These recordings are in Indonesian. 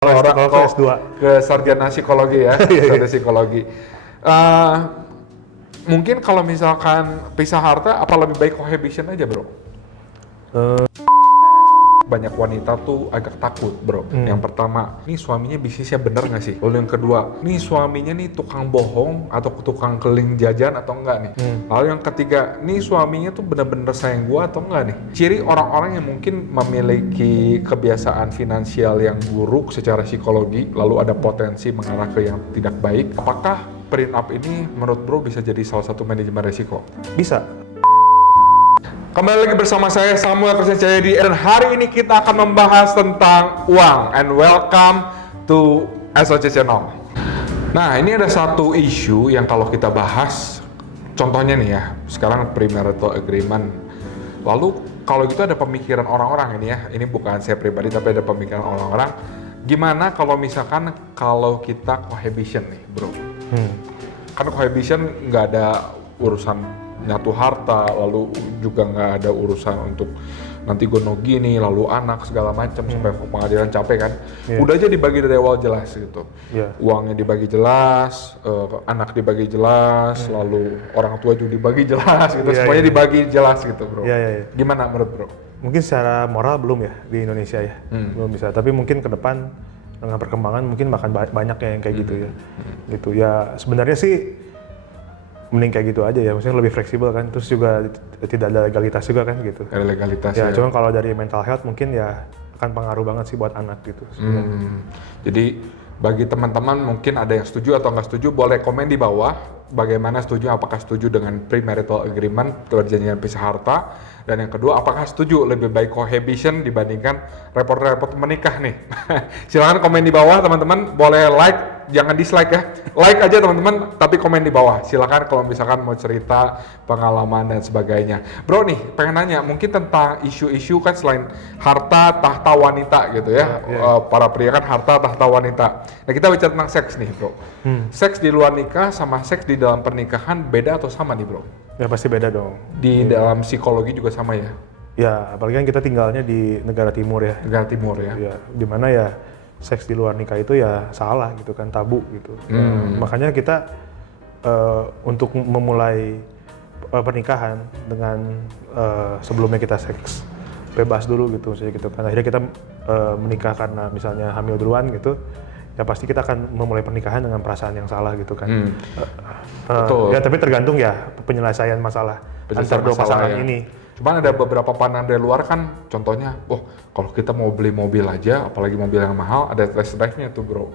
Orang kalau S2 ke sarjana psikologi ya, sarjana psikologi. Mungkin kalau misalkan pisah harta, apa lebih baik cohabitation aja bro? Banyak wanita tuh agak takut bro. Yang pertama, nih suaminya bisnisnya bener nggak sih? Lalu yang kedua, nih suaminya nih tukang bohong atau tukang keliling jajan atau enggak nih? Lalu yang ketiga, nih suaminya tuh bener-bener sayang gua atau enggak nih? Ciri orang-orang yang mungkin memiliki kebiasaan finansial yang buruk secara psikologi, lalu ada potensi mengarah ke yang tidak baik. Apakah prenup ini menurut bro bisa jadi salah satu manajemen risiko? bisa. Kembali lagi bersama saya Samuel Christian Cahyadi, dan hari ini kita akan membahas tentang uang. And welcome to SOC Channel. Nah, ini ada satu isu yang kalau kita bahas, contohnya nih ya, sekarang premarital agreement. Lalu kalau gitu ada pemikiran orang-orang ini ya, ini bukan saya pribadi tapi ada pemikiran orang-orang. Gimana kalau misalkan kalau kita cohabitation nih bro? Karena cohabitation nggak ada urusan nyatu harta, lalu juga nggak ada urusan untuk nanti gono gini, lalu anak segala macam sampai pengadilan capek kan. Udah aja dibagi dari awal jelas gitu. Uangnya dibagi jelas, anak dibagi jelas, lalu orang tua juga dibagi jelas gitu. Semuanya dibagi jelas gitu bro. Gimana menurut bro? Mungkin secara moral belum ya di Indonesia ya, belum bisa. Tapi mungkin ke depan dengan perkembangan mungkin bahkan banyak yang kayak gitu ya. Gitu ya, sebenarnya sih mending kayak gitu aja ya, maksudnya lebih fleksibel kan, terus juga tidak ada legalitas juga kan gitu. Ada legalitas ya. Cuma kalau dari mental health mungkin ya akan pengaruh banget sih buat anak gitu. Jadi bagi teman-teman mungkin ada yang setuju atau nggak setuju, boleh komen di bawah bagaimana setuju, apakah setuju dengan premarital agreement, perjanjian pisah harta, dan yang kedua apakah setuju lebih baik cohabitation dibandingkan repot-repot menikah nih. Silahkan komen di bawah teman-teman, boleh like, jangan dislike ya, like aja teman-teman, tapi komen di bawah. Silakan kalau misalkan mau cerita pengalaman dan sebagainya. Bro nih, pengen nanya mungkin tentang isu-isu kan selain harta tahta wanita gitu ya, para pria kan harta tahta wanita. Nah kita bicara tentang seks nih bro. Seks di luar nikah sama seks di dalam pernikahan beda atau sama nih bro? Ya pasti beda dong. Di dalam psikologi juga sama ya? Ya, apalagi kan kita tinggalnya di negara timur ya. Negara timur ya? Ya, dimana ya seks di luar nikah itu ya salah gitu kan, tabu gitu. Makanya kita untuk memulai pernikahan dengan sebelumnya kita seks bebas dulu gitu, misalnya gitu kan. Akhirnya kita menikah karena misalnya hamil duluan gitu, ya pasti kita akan memulai pernikahan dengan perasaan yang salah gitu kan. Betul. Ya tapi tergantung ya penyelesaian masalah antar dua pasangan ini. Cuman ada beberapa pandangan dari luar kan, contohnya, kalau kita mau beli mobil aja, apalagi mobil yang mahal, ada test drive-nya tuh bro.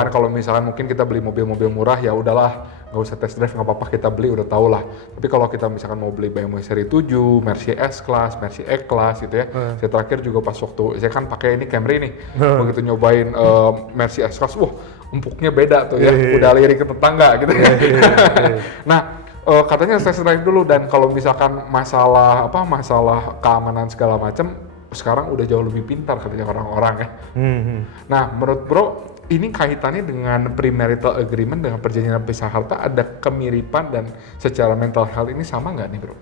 Kan kalau misalkan mungkin kita beli mobil-mobil murah, ya udahlah, nggak usah test drive, nggak apa-apa kita beli, udah tau lah. Tapi kalau kita misalkan mau beli BMW seri 7, Mercy S-Class, Mercy E-Class gitu ya. Saya terakhir juga pas waktu, saya kan pakai ini Camry nih, begitu nyobain Mercy S-Class, empuknya beda tuh ya, udah lirik ke tetangga gitu ya. Nah, katanya test drive dulu, dan kalau misalkan masalah keamanan segala macam sekarang udah jauh lebih pintar katanya orang-orang ya. Nah, menurut bro, ini kaitannya dengan premarital agreement dengan perjanjian pisah harta, ada kemiripan dan secara mental health ini sama nggak nih bro?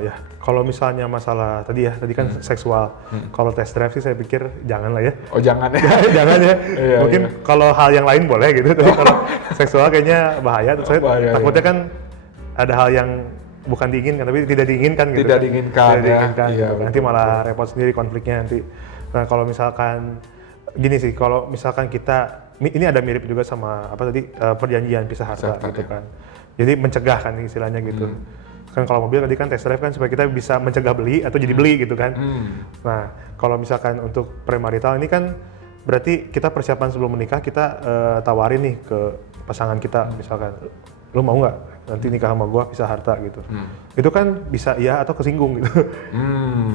Ya, kalau misalnya masalah tadi kan seksual, kalau test drive sih saya pikir jangan lah ya. Oh jangan ya? Jangan ya. Mungkin kalau hal yang lain boleh gitu, tapi kalau seksual kayaknya bahaya. Terus saya takutnya kan ada hal yang bukan diinginkan, tapi tidak diinginkan gitu. Tidak diinginkan ya. Gitu. Nanti malah repot sendiri konfliknya nanti. Nah kalau misalkan gini sih, kalau misalkan kita, ini ada mirip juga sama perjanjian pisah harta gitu kan. Jadi mencegah kan istilahnya gitu. Kan kalau mobil tadi kan test drive kan supaya kita bisa mencegah beli atau jadi beli gitu kan. Nah kalau misalkan untuk premarital ini kan berarti kita persiapan sebelum menikah, kita tawarin nih ke pasangan kita, misalkan lo mau nggak nanti nikah sama gua pisah harta gitu. Itu kan bisa iya atau kesinggung gitu.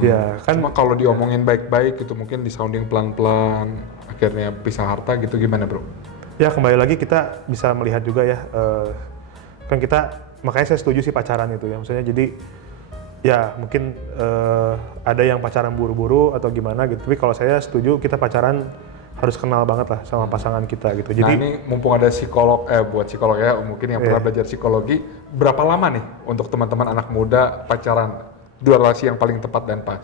Ya kan. Cuma kalau diomongin baik-baik gitu, mungkin di sounding pelan-pelan, akhirnya pisah harta gitu, gimana bro? Ya kembali lagi kita bisa melihat juga ya, kan kita, makanya saya setuju sih pacaran itu ya, maksudnya jadi ya mungkin ada yang pacaran buru-buru atau gimana gitu, tapi kalau saya setuju kita pacaran harus kenal banget lah sama pasangan kita gitu. Jadi ini mumpung ada psikolog, buat psikolog ya, mungkin yang pernah belajar psikologi, berapa lama nih untuk teman-teman anak muda pacaran, durasi yang paling tepat dan pas?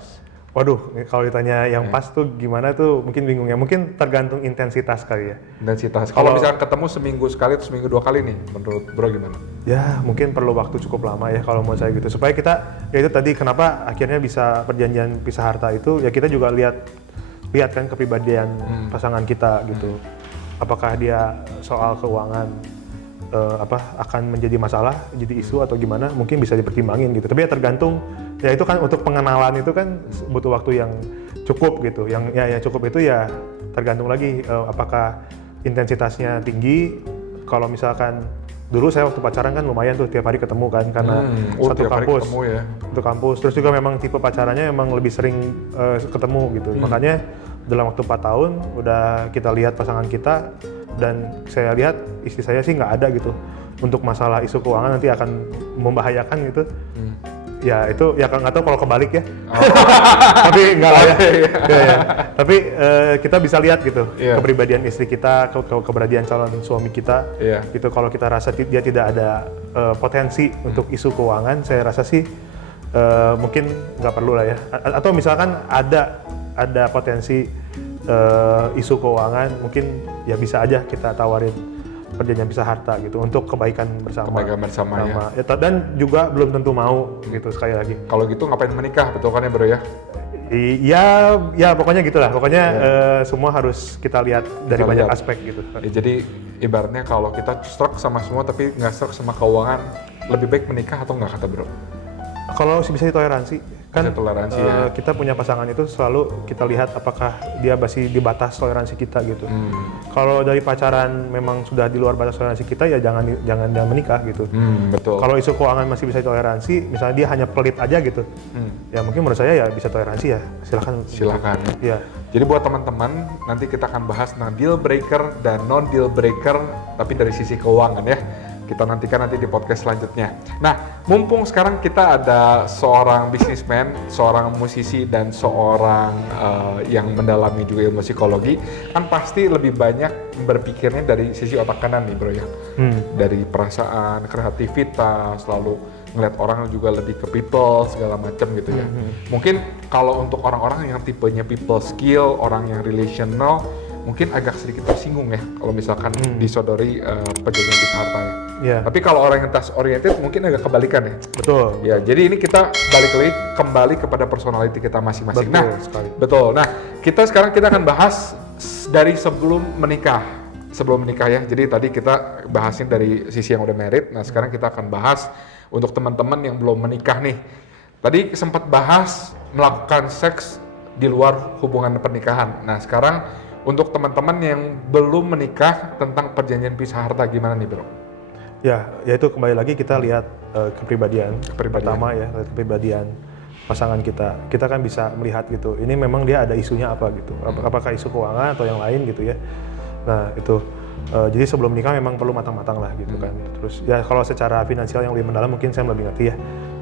Waduh, kalau ditanya yang pas tuh gimana tuh mungkin bingung ya. Mungkin tergantung intensitas kali ya. Intensitas. Kalau misalnya ketemu seminggu sekali atau seminggu 2 kali nih, menurut bro gimana? Ya mungkin perlu waktu cukup lama ya kalau mau saya gitu. Supaya kita, ya itu tadi kenapa akhirnya bisa perjanjian pisah harta itu, ya kita juga lihat kan kepribadian pasangan kita gitu. Apakah dia soal keuangan akan menjadi masalah, jadi isu atau gimana, mungkin bisa dipertimbangin gitu. Tapi ya tergantung, ya itu kan untuk pengenalan itu kan butuh waktu yang cukup gitu. Yang cukup itu ya tergantung lagi apakah intensitasnya tinggi. Kalau misalkan dulu saya waktu pacaran kan lumayan tuh tiap hari ketemu kan karena satu kampus, satu kampus. Terus juga memang tipe pacarannya memang lebih sering ketemu gitu. Makanya dalam waktu 4 tahun udah kita lihat pasangan kita. Dan saya lihat istri saya sih nggak ada gitu untuk masalah isu keuangan nanti akan membahayakan gitu. Ya itu ya nggak tahu kalau kebalik ya. Tapi enggak lah ya. Ya. Tapi kita bisa lihat gitu kepribadian istri kita, kepribadian calon suami kita. Gitu kalau kita rasa dia tidak ada potensi untuk isu keuangan, saya rasa sih mungkin nggak perlu lah ya. Atau misalkan ada potensi isu keuangan, mungkin ya bisa aja kita tawarin perjanjian pisah harta gitu untuk kebaikan bersama. Ya. Dan juga belum tentu mau gitu sekali lagi. Kalau gitu ngapain menikah, betul kan ya bro ya? Ya pokoknya gitulah. Pokoknya semua harus kita lihat dari banyak aspek gitu. Ya, jadi ibaratnya kalau kita struck sama semua tapi nggak struck sama keuangan, lebih baik menikah atau nggak kata bro? Kalau bisa ditoleransi. Kan kita punya pasangan itu selalu kita lihat apakah dia masih di batas toleransi kita gitu. Kalau dari pacaran memang sudah di luar batas toleransi kita ya jangan menikah gitu. Betul. Kalau isu keuangan masih bisa toleransi, misalnya dia hanya pelit aja gitu, ya mungkin menurut saya ya bisa toleransi ya, silakan. Ya. Jadi buat teman-teman nanti kita akan bahas tentang deal breaker dan non deal breaker tapi dari sisi keuangan ya. Kita nantikan nanti di podcast selanjutnya. Nah, mumpung sekarang kita ada seorang bisnismen, seorang musisi, dan seorang yang mendalami juga ilmu psikologi, kan pasti lebih banyak berpikirnya dari sisi otak kanan nih bro ya. Dari perasaan, kreativitas, lalu ngeliat orang juga lebih ke people, segala macam gitu ya. Mungkin kalau untuk orang-orang yang tipenya people skill, orang yang relational, mungkin agak sedikit tersinggung ya kalau misalkan disodori perjanjian pisah harta ya. Tapi kalau orang yang task oriented mungkin agak kebalikan ya. Betul. Ya, jadi ini kita balik lagi kembali kepada personality kita masing-masing. Betul. Nah, kita akan bahas dari sebelum menikah. Sebelum menikah ya. Jadi tadi kita bahasin dari sisi yang udah married. Nah, sekarang kita akan bahas untuk teman-teman yang belum menikah nih. Tadi sempat bahas melakukan seks di luar hubungan pernikahan. Nah, sekarang untuk teman-teman yang belum menikah tentang perjanjian pisah harta gimana nih bro? Ya itu kembali lagi kita lihat kepribadian. Pertama ya, kepribadian pasangan kita. Kita kan bisa melihat gitu, ini memang dia ada isunya apa gitu. Apakah isu keuangan atau yang lain gitu ya. Nah itu, jadi sebelum menikah memang perlu matang-matang lah gitu kan. Terus ya kalau secara finansial yang lebih mendalam mungkin saya lebih ngerti ya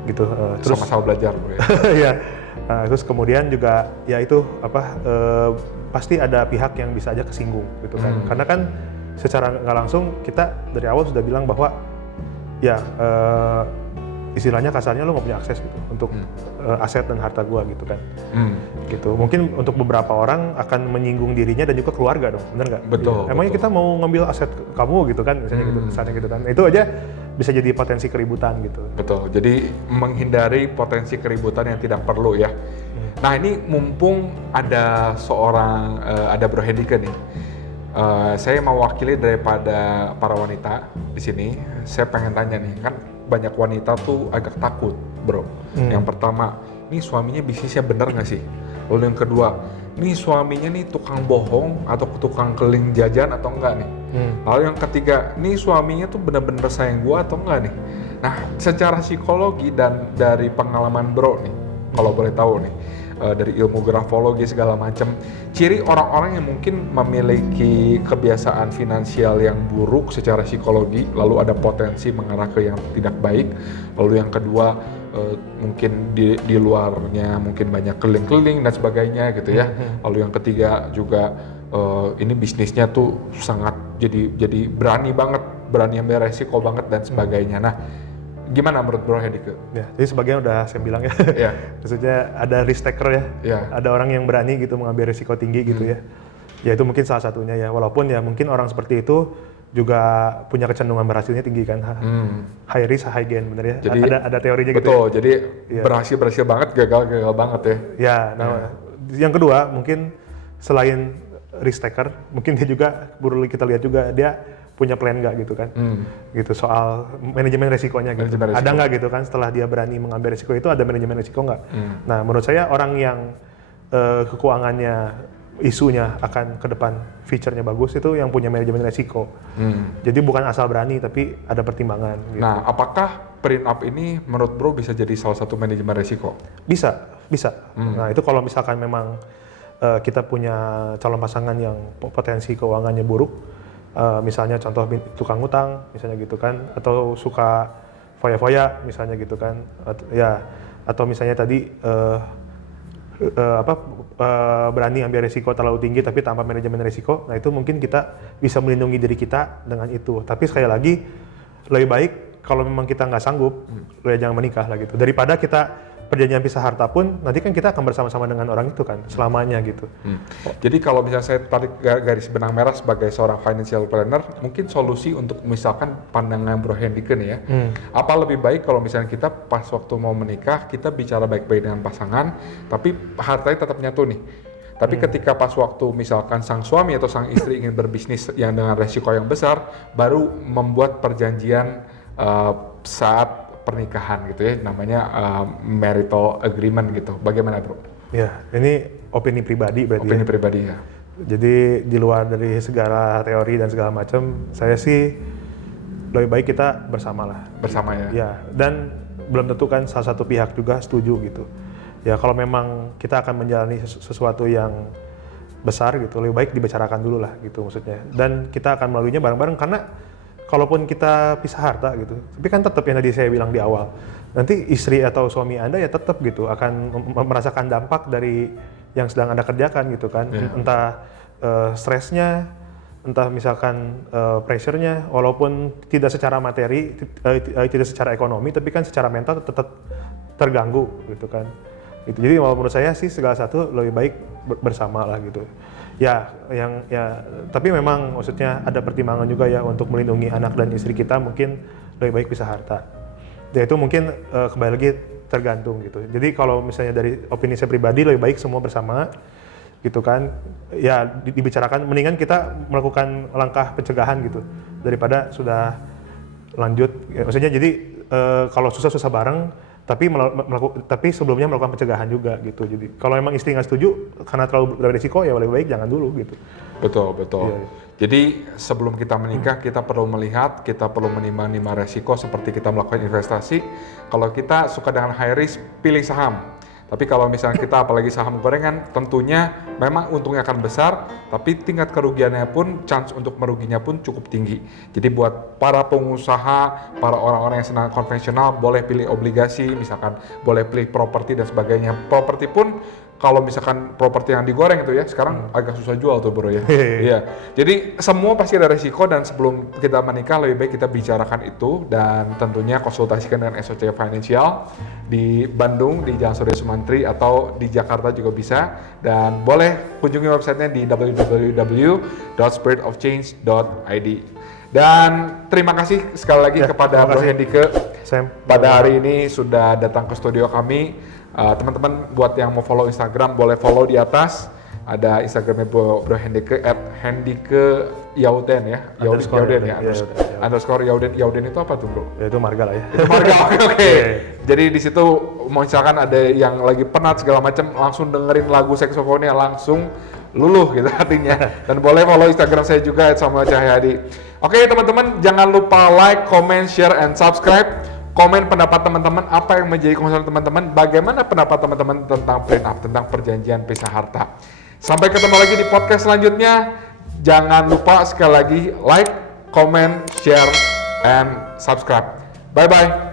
gitu. Terus sama-sama belajar bro ya. Ya. Terus kemudian juga ya itu pasti ada pihak yang bisa aja kesinggung gitu kan. Karena kan secara nggak langsung kita dari awal sudah bilang bahwa ya istilahnya kasarnya lo nggak punya akses gitu untuk aset dan harta gua gitu kan. Gitu. Mungkin untuk beberapa orang akan menyinggung dirinya dan juga keluarga dong, bener nggak? Betul. Emangnya kita mau ngambil aset kamu gitu kan, misalnya gitu, misalnya gitu kan. Itu aja bisa jadi potensi keributan gitu. Betul. Jadi menghindari potensi keributan yang tidak perlu ya. Nah ini mumpung ada ada Bro Hendike nih. Saya mewakili daripada para wanita di sini. Saya pengen tanya nih, kan banyak wanita tuh agak takut, bro. Yang pertama, nih suaminya bisnisnya bener nggak sih? Lalu yang kedua, nih suaminya nih tukang bohong atau tukang keliling jajan atau enggak nih? Lalu yang ketiga, nih suaminya tuh bener-bener sayang gua atau enggak nih? Nah, secara psikologi dan dari pengalaman bro nih, kalau boleh tahu nih, dari ilmu grafologi segala macam, ciri orang-orang yang mungkin memiliki kebiasaan finansial yang buruk secara psikologi, lalu ada potensi mengarah ke yang tidak baik, lalu yang kedua mungkin di luarnya mungkin banyak keliling-keliling dan sebagainya gitu ya, lalu yang ketiga juga ini bisnisnya tuh sangat jadi berani banget, berani ambil resiko banget dan sebagainya. Nah, Gimana menurut Bro Hendike? Ya, jadi sebagian udah saya bilang ya. Iya. Maksudnya ada risk taker ya. Iya. Ada orang yang berani gitu mengambil risiko tinggi gitu ya. Ya itu mungkin salah satunya ya. Walaupun ya mungkin orang seperti itu juga punya kecenderungan berhasilnya tinggi kan. High risk, high gain bener ya. Jadi, ada teorinya gitu. Betul, Ya. jadi Iya. berhasil banget, gagal banget ya. Ya, nah yang kedua mungkin selain risk taker, mungkin dia juga perlu kita lihat juga dia punya plan nggak gitu kan, gitu soal manajemen resikonya gitu. Manajemen resiko. Ada nggak gitu kan setelah dia berani mengambil resiko itu ada manajemen resiko nggak? Nah menurut saya orang yang keuangannya isunya akan ke depan feature-nya bagus itu yang punya manajemen resiko. Jadi bukan asal berani tapi ada pertimbangan. Gitu. Nah, apakah prenup ini menurut Bro bisa jadi salah satu manajemen resiko? Bisa. Nah itu kalau misalkan memang kita punya calon pasangan yang potensi keuangannya buruk. Misalnya contoh tukang utang misalnya gitu kan, atau suka foya-foya misalnya gitu kan, atau misalnya tadi berani ambil resiko terlalu tinggi tapi tanpa manajemen resiko. Nah itu mungkin kita bisa melindungi diri kita dengan itu. Tapi sekali lagi lebih baik kalau memang kita nggak sanggup, jangan menikah lah gitu. Daripada kita perjanjian pisah harta pun nanti kan kita akan bersama-sama dengan orang itu kan selamanya gitu. Jadi kalau misalnya saya tarik garis benang merah sebagai seorang financial planner, mungkin solusi untuk misalkan pandangan Bro Hendike nih ya, apa lebih baik kalau misalnya kita pas waktu mau menikah kita bicara baik-baik dengan pasangan, tapi hartanya tetap nyatu nih. Tapi ketika pas waktu misalkan sang suami atau sang istri ingin berbisnis yang dengan resiko yang besar, baru membuat perjanjian saat pernikahan gitu ya, namanya marital agreement gitu. Bagaimana Bro? Ya, ini opini pribadi berarti. Opini pribadi ya. Jadi di luar dari segala teori dan segala macam, saya sih lebih baik kita bersama lah. Bersama ya. Ya, dan belum tentu kan salah satu pihak juga setuju gitu. Ya kalau memang kita akan menjalani sesuatu yang besar gitu, lebih baik dibicarakan dulu lah gitu maksudnya. Dan kita akan melaluinya bareng-bareng karena kalaupun kita pisah harta gitu, tapi kan tetap yang tadi saya bilang di awal, nanti istri atau suami Anda ya tetap gitu akan merasakan dampak dari yang sedang Anda kerjakan gitu kan, entah stresnya, entah misalkan pressure-nya, walaupun tidak secara materi, tidak secara ekonomi, tapi kan secara mental tetap terganggu gitu kan. Gitu. Jadi menurut saya sih segala satu lebih baik bersama lah gitu. Tapi memang maksudnya ada pertimbangan juga ya untuk melindungi anak dan istri kita, mungkin lebih baik pisah harta. Ya itu mungkin kembali lagi tergantung gitu. Jadi kalau misalnya dari opini saya pribadi lebih baik semua bersama gitu kan. Ya dibicarakan, mendingan kita melakukan langkah pencegahan gitu daripada sudah lanjut. Ya, maksudnya jadi kalau susah-susah bareng tapi sebelumnya melakukan pencegahan juga gitu. Jadi kalau memang istri nggak setuju karena terlalu berisiko ya lebih baik jangan dulu gitu. Betul. Iya. Jadi sebelum kita menikah kita perlu melihat, kita perlu menimbang-nimbang resiko seperti kita melakukan investasi. Kalau kita suka dengan high risk, pilih saham. Tapi kalau misalnya kita apalagi saham gorengan, tentunya memang untungnya akan besar, tapi tingkat kerugiannya pun, chance untuk meruginya pun cukup tinggi. Jadi buat para pengusaha, para orang-orang yang senang konvensional, boleh pilih obligasi, misalkan boleh pilih properti dan sebagainya. Properti pun kalau misalkan properti yang digoreng itu ya, sekarang agak susah jual tuh bro ya. Iya. Jadi semua pasti ada resiko dan sebelum kita menikah lebih baik kita bicarakan itu dan tentunya konsultasikan dengan SOC Financial di Bandung di Jalan Surya Sumantri atau di Jakarta juga bisa dan boleh kunjungi websitenya di www.spiritofchange.id. Dan terima kasih sekali lagi kepada Bro Hendike pada hari ini sudah datang ke studio kami. Teman-teman buat yang mau follow Instagram boleh follow di atas, ada Instagramnya Bro Hendike @hendikeyauden ya, Yauden ya, underscore Yauden itu apa tuh bro? Ya, itu marga lah ya. Itu marga, oke. Jadi di situ misalkan ada yang lagi penat segala macam, langsung dengerin lagu saksofonnya langsung luluh gitu artinya. Dan boleh follow Instagram saya juga @samuelcahyadi. Oke teman-teman, jangan lupa like, comment, share, and subscribe. Komen pendapat teman-teman, apa yang menjadi concern teman-teman, bagaimana pendapat teman-teman tentang prenup, tentang perjanjian pisah harta. Sampai ketemu lagi di podcast selanjutnya. Jangan lupa sekali lagi like, comment, share, and subscribe. Bye-bye.